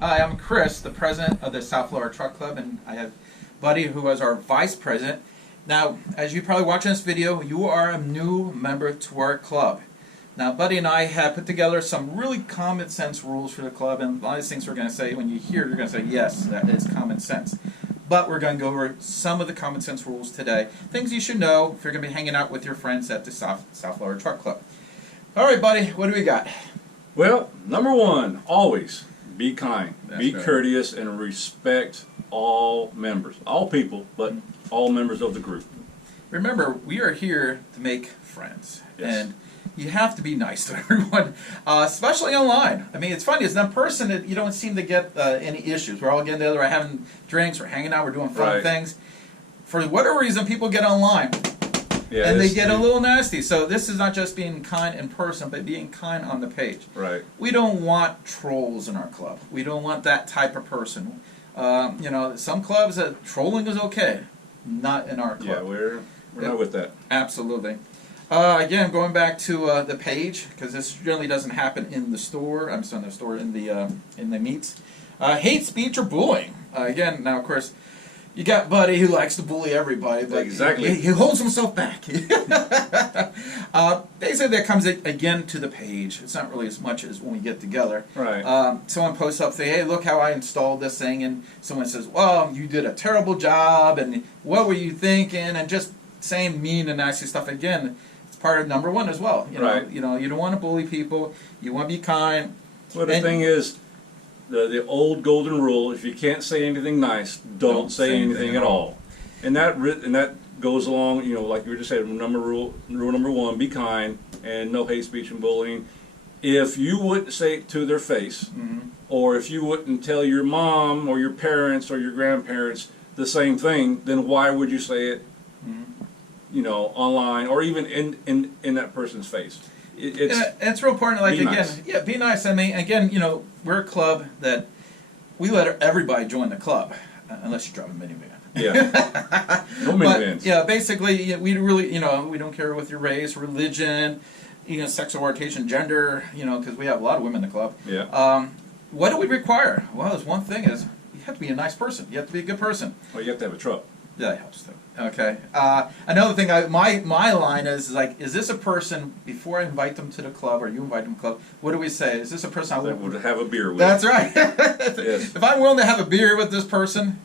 Hi, I'm Chris, the president of the South Florida Truck Club, and I have Buddy, who is our vice president. Now, as you probably watching this video, you are a new member to our club. Now, Buddy and I have put together some really common sense rules for the club, and a lot of these things we're going to say, when you hear, you're going to say, yes, that is common sense. But we're going to go over some of the common sense rules today, things you should know if you're going to be hanging out with your friends at the South Florida Truck Club. All right, Buddy, what do we got? Well, number one, always be kind, be right. courteous, and respect all members, all people, but all members of the group. Remember, we are here to make friends, Yes. and you have to be nice to everyone, especially online. I mean, it's funny, it's in person that you don't seem to get any issues. We're all getting together, we're having drinks, we're hanging out, we're doing fun Right. things. For whatever reason, people get online, Yeah, and they it's get a the- little nasty. So this is not just being kind in person, but being kind on the page. Right. We don't want trolls in our club. We don't want that type of person. You know, some clubs, trolling is okay, not in our club. Yeah, we're not with that. Absolutely. Again, going back to the page, because this generally doesn't happen in the store. I'm sorry, in the store, in the meets. Hate speech or bullying. Again, now of course, you got Buddy who likes to bully everybody, but Exactly. he holds himself back. Basically, that comes again to the page. It's not really as much as when we get together. Right. Someone posts up, say, "Hey, look how I installed this thing," and someone says, "Well, you did a terrible job," and "What were you thinking?" and just saying mean and nasty stuff. Again, it's part of number one as well. You know, Right. you know, you don't want to bully people. You want to be kind. Well, the and- thing is, the old golden rule: if you can't say anything nice, don't say anything at all. And that goes along, you know, like you were just saying, rule number one: be kind and no hate speech and bullying. If you wouldn't say it to their face, or if you wouldn't tell your mom or your parents or your grandparents the same thing, then why would you say it, you know, online or even in that person's face? It's real important. Like be again, nice. yeah, be nice. I mean, again, you know, we're a club that we let everybody join the club, unless you drive a minivan. Yeah. No But minivans. yeah, basically, yeah, we really, you know, we don't care with your race, religion, you know, sexual orientation, gender, you know, because we have a lot of women in the club. Yeah. What do we require? Well, there's one thing is you have to be a nice person. You have to be a good person. Well, you have to have a truck. Yeah, that helps too. Okay. Another thing, my line is like, is this a person, before I invite them to the club or you invite them to the club, what do we say? Is this a person I That would... would have a beer with. That's right. Yes. If I'm willing to have a beer with this person,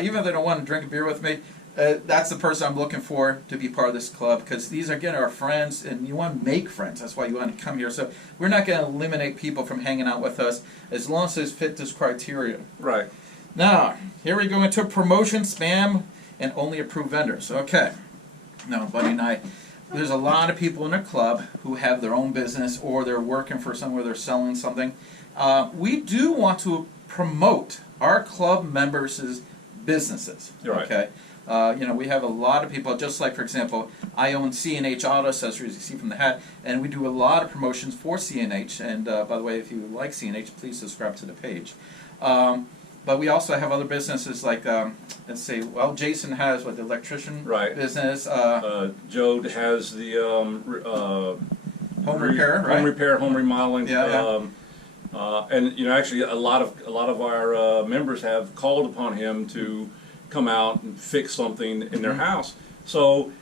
even if they don't want to drink a beer with me, that's the person I'm looking for to be part of this club, because these, again, are friends, and you want to make friends. That's why you want to come here. So we're not going to eliminate people from hanging out with us as long as they fit this criteria. Right. Now, here we go into promotion, spam, and only approved vendors. Okay. Now, Buddy and I, there's a lot of people in the club who have their own business or they're working for somewhere, they're selling something. We do want to promote our club members' businesses. Right. Okay. You know, we have a lot of people, just like, for example, I own C&H Auto Accessories, you see from the hat, and we do a lot of promotions for C&H. And by the way, if you like C&H, please subscribe to the page. But we also have other businesses like, let's see, well, Jason has, what, the electrician Right. business, Joe has the home repair, right? home repair, home remodeling. Yeah, And you know, actually, a lot of our members have called upon him to come out and fix something in their house. So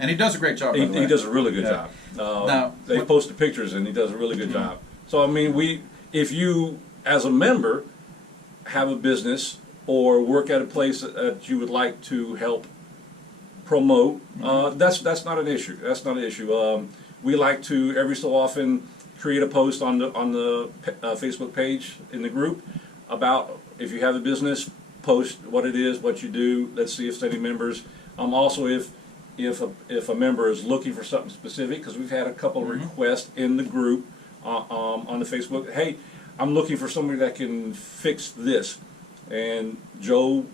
And he does a great job, by the way. he does a really good Yeah. job. Now, They what- posted pictures, and he does a really good job. So I mean, if you as a member have a business or work at a place that you would like to help promote, that's not an issue. That's not an issue. We like to every so often create a post on the Facebook page in the group about, if you have a business, post what it is, what you do. Let's see if there's any members. Also, if a member is looking for something specific, because we've had a couple of requests in the group on the Facebook. Hey, I'm looking for somebody that can fix this, and Joe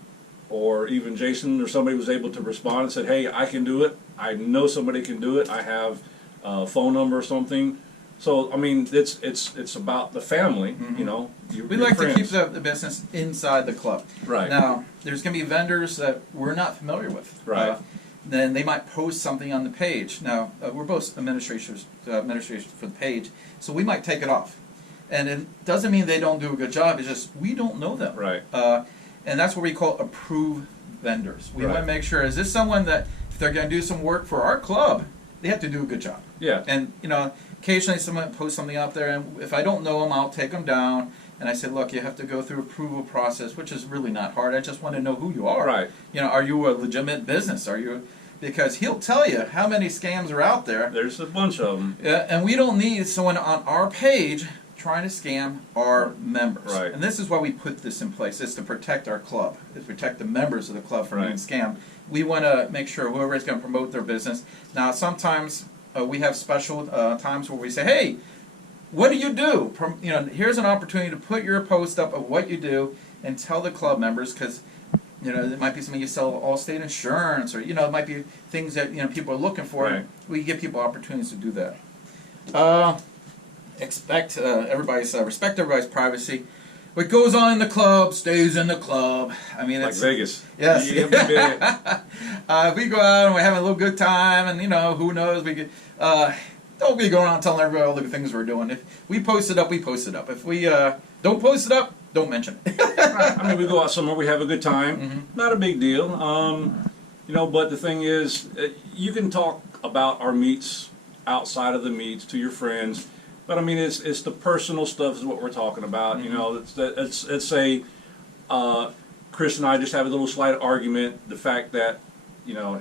or even Jason or somebody was able to respond and said, hey, I can do it. I know somebody can do it. I have a phone number or something. So I mean, it's about the family, you know. We like to keep the business inside the club. Right. Now, there's going to be vendors that we're not familiar with. Right. Then they might post something on the page. Now, we're both administrators for the page, so we might take it off. And it doesn't mean they don't do a good job. It's just we don't know them. Right. And that's what we call approved vendors. We Right. want to make sure, is this someone that if they're going to do some work for our club, they have to do a good job. Yeah. And, occasionally someone posts something out there, and if I don't know them, I'll take them down. And I say, look, you have to go through approval process, which is really not hard. I just want to know who you are. Right. Are you a legitimate business? Are you? Because he'll tell you how many scams are out there. There's a bunch of them. Yeah, and we don't need someone on our page trying to scam our members. Right. And this is why we put this in place. It's to protect our club. It's to protect the members of the club from being Right. scammed. We want to make sure whoever is going to promote their business. Now, sometimes we have special times where we say, hey, what do you do? Here's an opportunity to put your post up of what you do and tell the club members, because it might be something you sell Allstate insurance, or it might be things that people are looking for. Right. We give people opportunities to do that. Respect everybody's privacy. What goes on in the club stays in the club. I mean, Like it's Vegas. yes. You haven't been- If we go out and we're having a little good time, and who knows, we could, don't be going around telling everybody all the things we're doing. If we post it up, we post it up. If we don't post it up, don't mention it. I mean, we go out somewhere, we have a good time. Not a big deal. But the thing is, you can talk about our meets outside of the meets to your friends. But I mean, it's the personal stuff is what we're talking about. It's a Chris and I just have a little slight argument. The fact that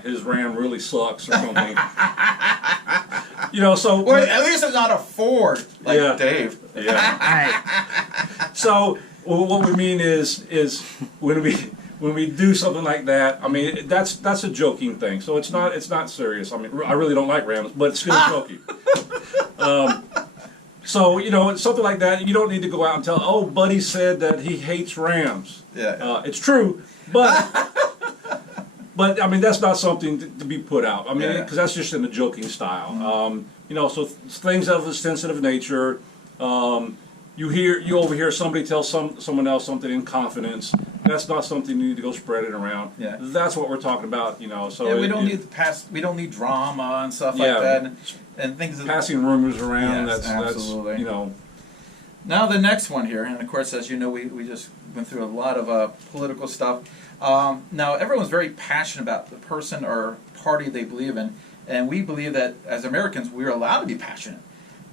his Ram really sucks or something. So Well, at least it's not a Ford like Yeah. Dave. yeah. So what we mean is when we do something like that, I mean that's a joking thing. So it's not serious. I mean, I really don't like Rams, but it's still joking. So it's something like that. You don't need to go out and tell, oh, Buddy said that he hates Rams. Yeah. It's true, but but I mean that's not something to be put out. I mean, Yeah. because that's just in a joking style. So things of a sensitive nature. You overhear somebody tell someone else something in confidence. That's not something you need to go spread it around. Yeah. That's what we're talking about. So Yeah, we don't need we don't need drama and stuff Yeah. like that, and things. passing rumors around. Yes, absolutely. That's Now the next one here, and of course, as you know, we just went through a lot of political stuff. Now everyone's very passionate about the person or party they believe in, and we believe that as Americans we're allowed to be passionate.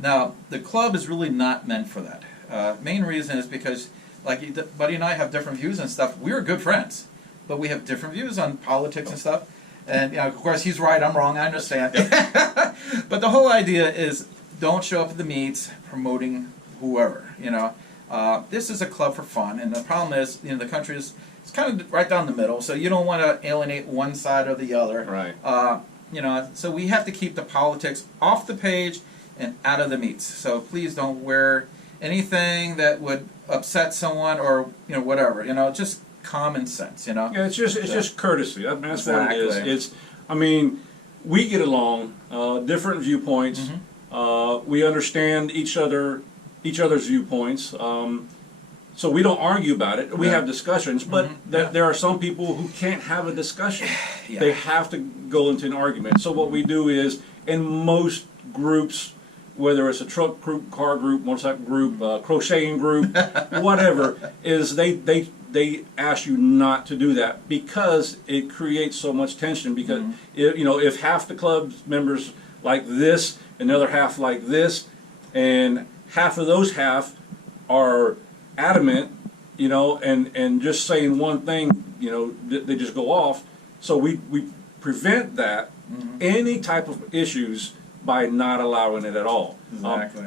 Now the club is really not meant for that. Main reason is because, like Buddy and I have different views and stuff. We're good friends, but we have different views on politics and stuff. And of course, he's right. I'm wrong. I understand. But the whole idea is don't show up at the meets promoting whoever. This is a club for fun, and the problem is, the country is it's kind of right down the middle. So you don't want to alienate one side or the other. Right. So we have to keep the politics off the page and out of the meets. So please don't wear anything that would upset someone or whatever. Just common sense. Yeah, it's just courtesy. I mean, that's what it Exactly. is. We get along, different viewpoints. We understand each other's viewpoints. So we don't argue about it. We Yeah. have discussions, but there are some people who can't have a discussion. Yeah. They have to go into an argument. So what we do is, in most groups, whether it's a truck group, car group, motorcycle group, crocheting group, whatever, is they ask you not to do that because it creates so much tension. Because if half the club members like this and the other half like this, and half of those half are adamant, and just saying one thing, they just go off. So we prevent that any type of issues by not allowing it at all. Exactly.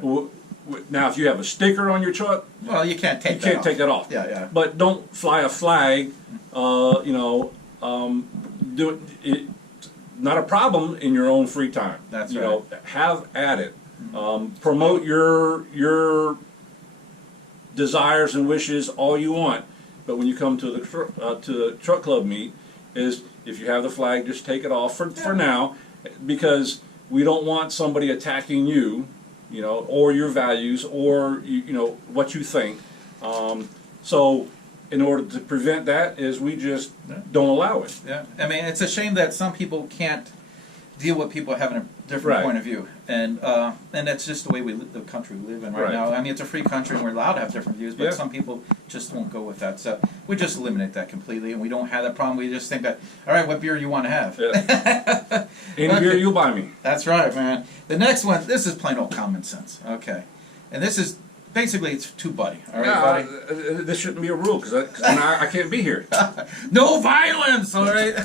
Now, if you have a sticker on your truck, Well, you can't take you can't take that off. Yeah. But don't fly a flag. Do it. Not a problem in your own free time. That's you right. know, have at it. Promote your desires and wishes all you want, but when you come to the truck club meet, is if you have the flag, just take it off for now, because we don't want somebody attacking you, or your values, or what you think. So, in order to prevent that, is we just don't allow it. Yeah. I mean, it's a shame that some people can't deal with people having a different Right. point of view, and that's just the way the country we live in right, Right. now. I mean, it's a free country and we're allowed to have different views, but Yeah. some people just won't go with that. So we just eliminate that completely, and we don't have that problem. We just think that, all right, what beer you want to have? Yeah. Any beer you'll buy me. That's right, man. The next one, this is plain old common sense. Okay, and this is basically it's to Buddy. All right, Buddy. This shouldn't be a rule because I can't be here. No violence, all right?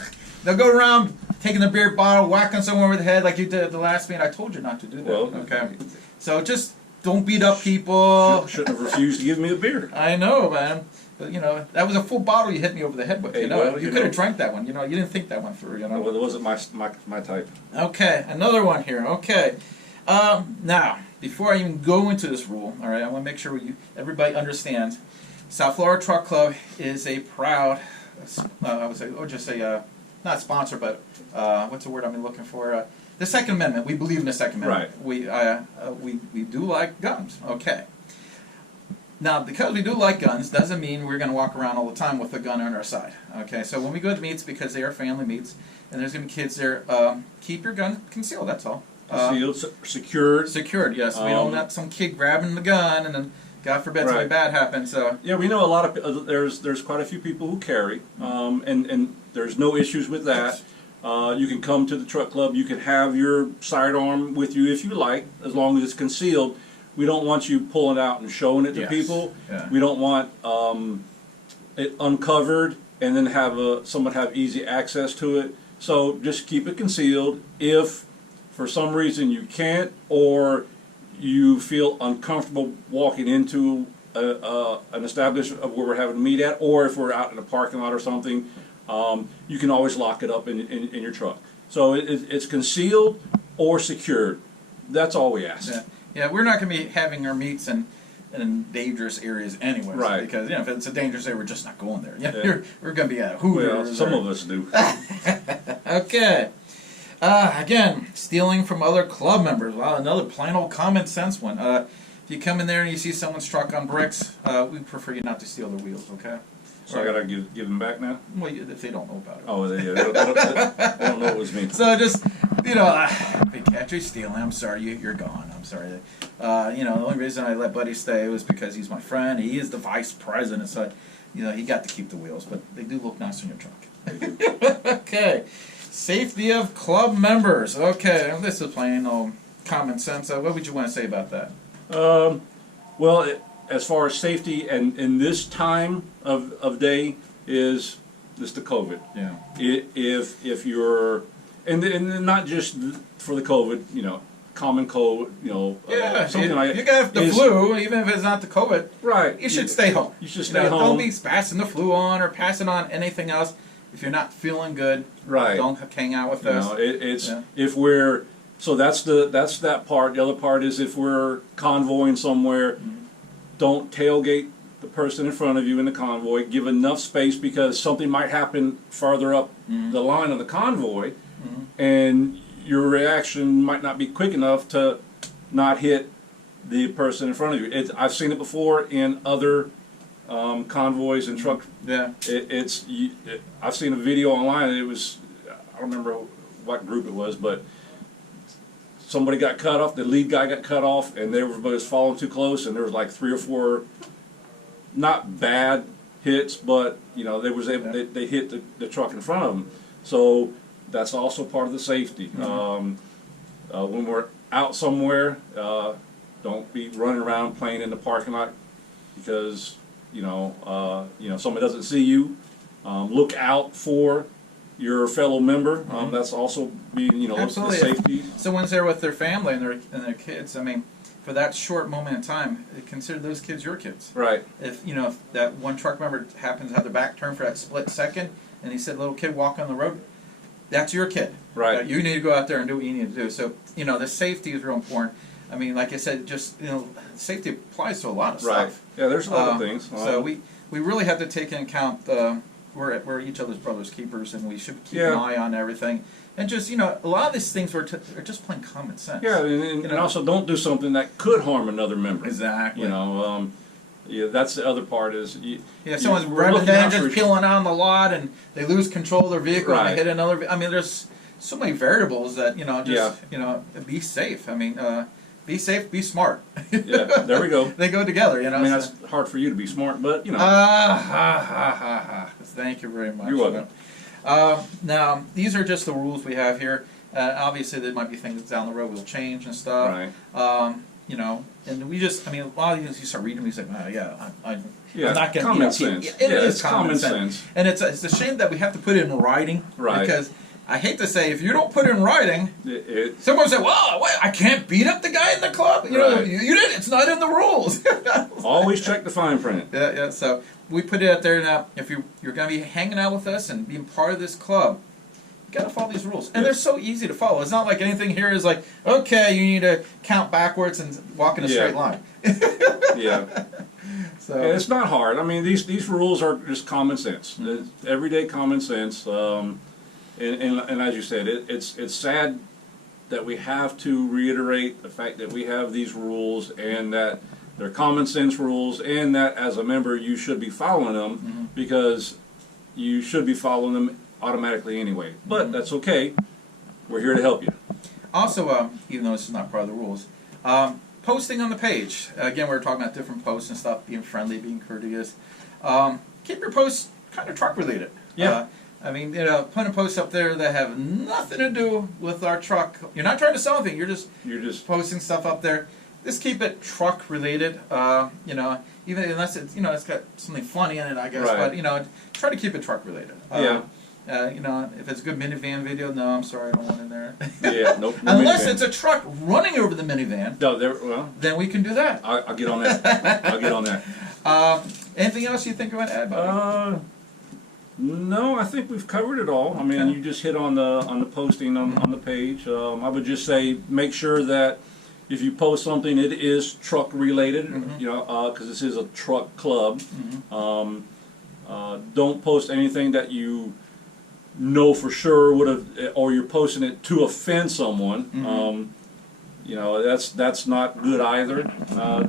They'll go around taking the beer bottle, whacking someone over the head like you did at the last meeting. I told you not to do that. Well, okay. So just don't beat up people. Shouldn't have refused to give me a beer. I know, man. But, that was a full bottle you hit me over the head with. Hey, You well, could you have know. drank that one. You didn't think that one through. Well, it wasn't my type. Okay, another one here. Okay. Now, before I even go into this rule, all right, I want to make sure everybody understands. South Florida Truck Club is a proud, I would say, or just say, not sponsor, but what's the word I'm looking for? The Second Amendment. We believe in the Second Amendment. Right. We do like guns. Okay. Now, because we do like guns, doesn't mean we're going to walk around all the time with a gun on our side. Okay, so when we go to meets, because they are family meets, and there's going to be kids there, keep your gun concealed, that's all. Sealed, secured. Secured, yes. We don't let some kid grabbing the gun, and then, God forbid, something Right. bad happens. Yeah, we know a lot of there's quite a few people who carry, and there's no issues with that. You can come to the truck club. You can have your sidearm with you if you like, as long as it's concealed. We don't want you pulling it out and showing it to Yes. people. Yeah. We don't want it uncovered and then have someone have easy access to it. So just keep it concealed. If for some reason you can't, or you feel uncomfortable walking into an establishment of where we're having a meet at, or if we're out in a parking lot or something, you can always lock it up in your truck. So it's concealed or secured. That's all we ask. Yeah, we're not going to be having our meets in dangerous areas anyways. Right. Because, if it's a dangerous area, we're just not going there. Yeah. We're going to be at Hooters. Well, some of us do. Okay. Again, stealing from other club members. Wow, another plain old common sense one. If you come in there and you see someone struck on bricks, we prefer you not to steal their wheels, okay? So I gotta give them back now. Well, if they don't know about it. Oh, they don't know it was me. So just, if they catch you stealing, I'm sorry, you're gone. I'm sorry. The only reason I let Buddy stay was because he's my friend. He is the vice president, so, he got to keep the wheels, but they do look nice on your truck. Okay. Safety of club members. Okay, this is plain old common sense. What would you want to say about that? Well, as far as safety and in this time of day is this the COVID. Yeah. If you're and not just for the COVID, common cold, something like you got the flu, even if it's not the COVID. Right. You should stay home. You should stay home. Don't be passing the flu on or passing on anything else. If you're not feeling good, Right. don't hang out with us. It's if we're so that's that part. The other part is if we're convoying somewhere, don't tailgate the person in front of you in the convoy. Give enough space because something might happen farther up the line of the convoy, and your reaction might not be quick enough to not hit the person in front of you. I've seen it before in other convoys and truck. Yeah. I've seen a video online. It was, I don't remember what group it was, but somebody got cut off. The lead guy got cut off, and everybody was following too close. And there was like 3 or 4, not bad hits, but they hit the truck in front of them. So that's also part of the safety. When we're out somewhere, don't be running around playing in the parking lot because somebody doesn't see you. Look out for your fellow member. That's also being, Absolutely. the safety. Someone's there with their family and their kids. I mean, for that short moment in time, consider those kids your kids. Right. If if that one truck member happens to have their back turned for that split second, and he said, "Little kid, walk on the road," that's your kid. Right. You need to go out there and do what you need to do. So the safety is real important. I mean, like I said, just safety applies to a lot of Right. stuff. Yeah, there's a lot of things. So we really have to take into account we're each other's brothers' keepers, and we should keep an eye on everything. And just a lot of these things are just plain common sense. Yeah, and also don't do something that could harm another member. Exactly. That's the other part is. Someone's running down, just peeling out on the lot, and they lose control of their vehicle and they hit another. I mean, there's so many variables that just Yeah. be safe. I mean, be safe, be smart. Yeah, there we go. They go together. I mean, that's hard for you to be smart, but Thank you very much. You're welcome. Now, these are just the rules we have here. Obviously, there might be things down the road we'll change and stuff. Right. And we just, I mean, a lot of these, you start reading these, like, I'm Yeah, not going to common sense. It Yeah, is it's common sense. And it's a shame that we have to put it in writing. Right. Because I hate to say, if you don't put it in writing, It, someone will say, well, wait, I can't beat up the guy in the club. You know, Right. you didn't, it's not in the rules. always check the fine print. Yeah. So we put it out there now. If you're going to be hanging out with us and being part of this club, you got to follow these rules, and they're so easy to follow. It's not like anything here is like, okay, you need to count backwards and walk in a straight line. Yeah. So And it's not hard. I mean, these rules are just common sense. It's everyday common sense. And as you said, it's sad that we have to reiterate the fact that we have these rules and that they're common sense rules, and that as a member you should be following them because you should be following them automatically anyway. But that's okay. We're here to help you. also, even though this is not part of the rules, posting on the page. Again, we were talking about different posts and stuff, being friendly, being courteous. Keep your posts kind of truck related. Yeah. I mean, putting posts up there that have nothing to do with our truck. You're not trying to sell anything. You're just posting stuff up there. Just keep it truck related. Even unless it's it's got something funny in it, I guess. Right. But try to keep it truck related. Yeah. If it's a good minivan video, no, I'm sorry, I don't want it in there. Yeah. Nope. No Unless minivan. it's a truck running over the minivan, No, well, then we can do that. I'll get on that. I'll get on that. Anything else you think you want to add, buddy? No, I think we've covered it all. I mean, Okay. you just hit on the posting on the page. I would just say make sure that if you post something, it is truck related. Because this is a truck club. Don't post anything that you know for sure would have, or you're posting it to offend someone. That's not good either.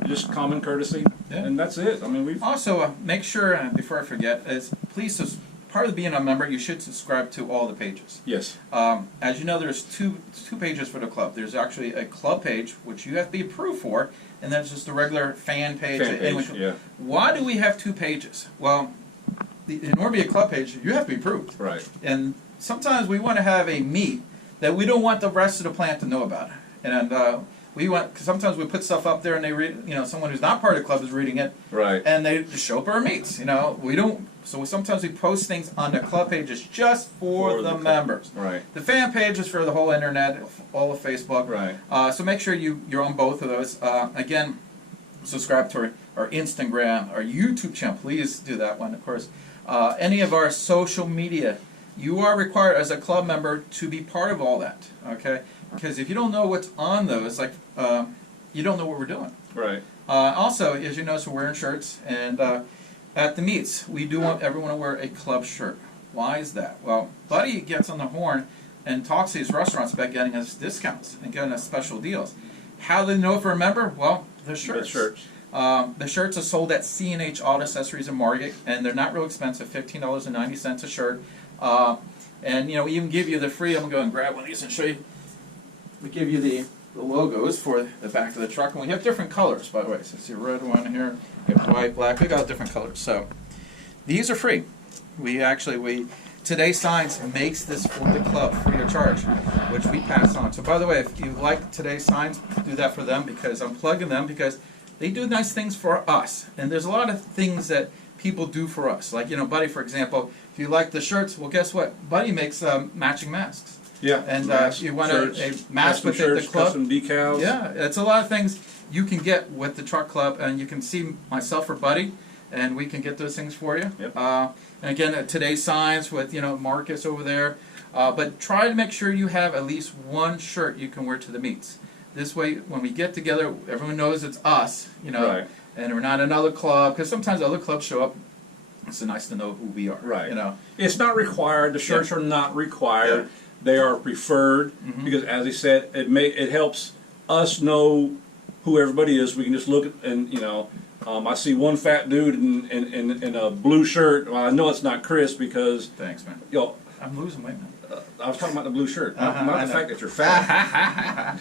Just common courtesy, and that's it. I mean, we've Also, make sure, before I forget, please, part of being a member, you should subscribe to all the pages. yes, As you know, there's two pages for the club. There's actually a club page, which you have to be approved for, and then there's just a regular fan page. fan page, yeah, Why do we have two pages? Well, in order to be a club page, you have to be approved. right, And sometimes we want to have a meet that we don't want the rest of the plant to know about. And cause sometimes we put stuff up there and they read, someone who's not part of the club is reading it, right, and they just show up at our meets. We don't, so sometimes we post things on the club pages just for the club. members. right, The fan page is for the whole internet, all of Facebook. right. So make sure you're on both of those. Again, subscribe to our Instagram, our YouTube channel. Please do that one, of course. Any of our social media, you are required as a club member to be part of all that. Okay, because if you don't know what's on those, like you don't know what we're doing. Right. Also, as you notice, we're wearing shirts, and at the meets, we do want everyone to wear a club shirt. Why is that? Well, Buddy gets on the horn and talks to these restaurants about getting us discounts and getting us special deals. How do they know if we're a member? Well, the shirts. The shirts. The shirts are sold at C&H Auto Accessories in Margate, and they're not real expensive, $15.90 a shirt. And we even give you the free, I'm going to go and grab one of these and show you. We give you the logos for the back of the truck, and we have different colors, by the way. So see a red one here, we have white, black, we got different colors. So these are free. Today Signs makes this for the club free of charge, which we pass on. So by the way, if you like Today Signs, do that for them, because I'm plugging them because they do nice things for us. And there's a lot of things that people do for us. Like, Buddy, for example, if you like the shirts, well, guess what? Buddy makes matching masks. Yeah. And masks, you want shirts, a mask custom with shirts, the club. custom decals. Yeah, it's a lot of things you can get with the truck club, and you can see myself or Buddy, and we can get those things for you. Yep. And again, Today's Signs with Marcus over there. But try to make sure you have at least one shirt you can wear to the meets. This way, when we get together, everyone knows it's us. Right. And we're not another club, because sometimes other clubs show up. It's nice to know who we are. Right. It's not required. The shirts are not required. Yeah. They are preferred because, as he said, it helps us know who everybody is. We can just look at, and I see one fat dude in a blue shirt. Well, I know it's not Chris because Thanks, man. you know, I'm losing weight, I was talking about the blue shirt, I not the know. fact that you're fat.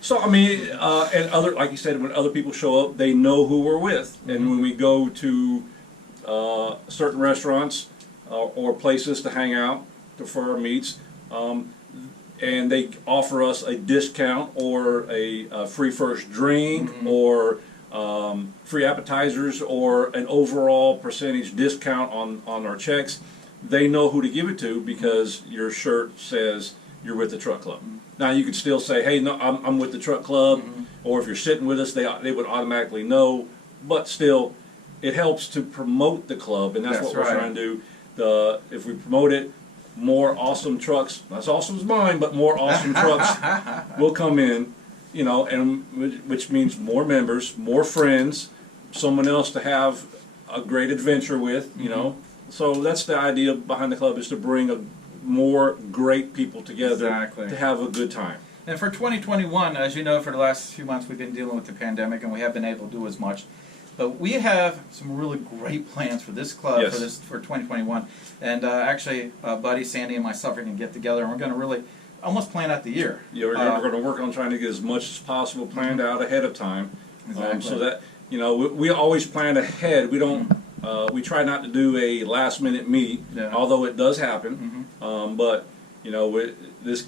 So I mean, and other, like you said, when other people show up, they know who we're with, and when we go to certain restaurants or places to hang out for our meets, and they offer us a discount or a free first drink or free appetizers or an overall percentage discount on our checks, they know who to give it to because your shirt says you're with the truck club. Now you could still say, hey, no, I'm with the truck club, or if you're sitting with us, they would automatically know, but still, it helps to promote the club, and that's That's what we're right. trying to do. If we promote it, more awesome trucks, not as awesome as mine, but more awesome trucks will come in, you know, and which means more members, more friends, someone else to have a great adventure with, you know. So that's the idea behind the club, is to bring more great people together Exactly. to have a good time. And for 2021, as you know, for the last few months we've been dealing with the pandemic and we haven't been able to do as much. But we have some really great plans for this club Yes. for 2021. And actually, Buddy, Sandy, and myself are going to get together and we're going to really almost plan out the year. Yeah, we're going to work on trying to get as much as possible planned out ahead of time, Exactly. so that, you know, we always plan ahead. We don't. We try not to do a last minute meet, Yeah. although it does happen. But you know, this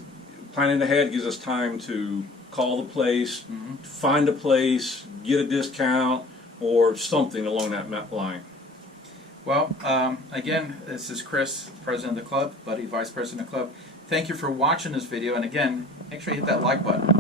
planning ahead gives us time to call the place, find a place, get a discount, or something along that line. Well, again, this is Chris, president of the club, Buddy, vice president of the club. Thank you for watching this video, and again, make sure you hit that like button.